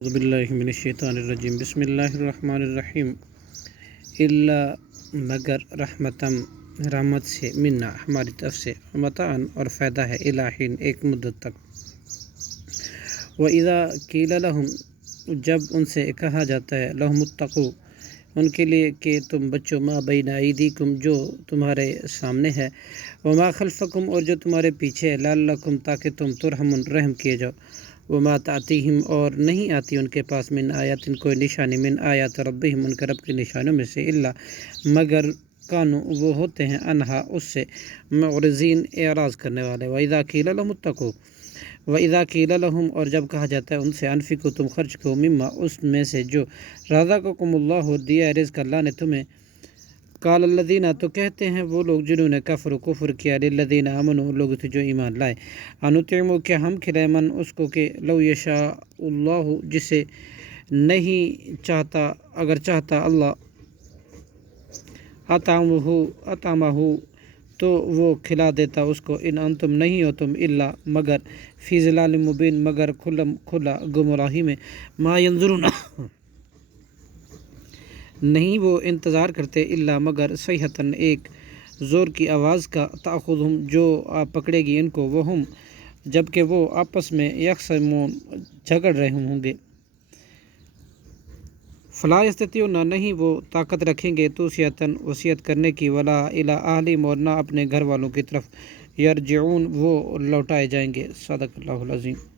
اعوذ باللہ من الشیطان الرجیم بسم اللہ الرحمن الرحیم الا مگر رحمتم رحمت سے منا ہماری طرف سے متعن اور فائدہ ہے الہین ایک مدت تک وَإِذَا قِيلَ لَهُمْ جب ان سے کہا جاتا ہے لَهُمُ اتَّقُوا ان کے لیے کہ تم بچو ما بین ایدیکم جو تمہارے سامنے ہے وما خلفکم اور جو تمہارے پیچھے ہے لعلکم تاکہ تم ترحمون رحم کیے جاؤ وما تعتیہم اور نہیں آتی ان کے پاس من آیات کوئی نشانی من آیات ربہم ان کے رب کی نشانوں میں سے الا مگر کانو وہ ہوتے ہیں انہا اس سے معرضین اعراض کرنے والے وَإِذَا قِيلَ لَهُمُ اتَّقُوا وَإِذَا قِيلَ لَهُمْ اور جب کہا جاتا ہے ان سے انفقوا تم خرچ کرو مما اس میں سے جو رزقکم اللہ دیا ہے رزق اللہ نے تمہیں قال الذین تو کہتے ہیں وہ لوگ جنہوں نے کفر کیا للذین آمنوا لوگ تھے جو ایمان لائے انطعموا کیا ہم کھلائیں من اس کو کہ لو یشاء اللہ جسے نہیں چاہتا اگر چاہتا اللہ اطعمہ تو وہ کھلا دیتا اس کو ان انتم نہیں ہو تم الا مگر فی ضلال مبین مگر کھلا گمراہی میں ما ینظرون نہیں وہ انتظار کرتے الا مگر صیحتاً ایک زور کی آواز کا تأخذہم جو پکڑے گی ان کو وہم جبکہ وہ آپس میں یخصمون جھگڑ رہے ہوں گے فلا یستطیعون نہیں وہ طاقت رکھیں گے توصیتاً وصیت کرنے کی ولا الی اہلہم اور نہ اپنے گھر والوں کی طرف یرجعون وہ لوٹائے جائیں گے صدق اللہ العظیم.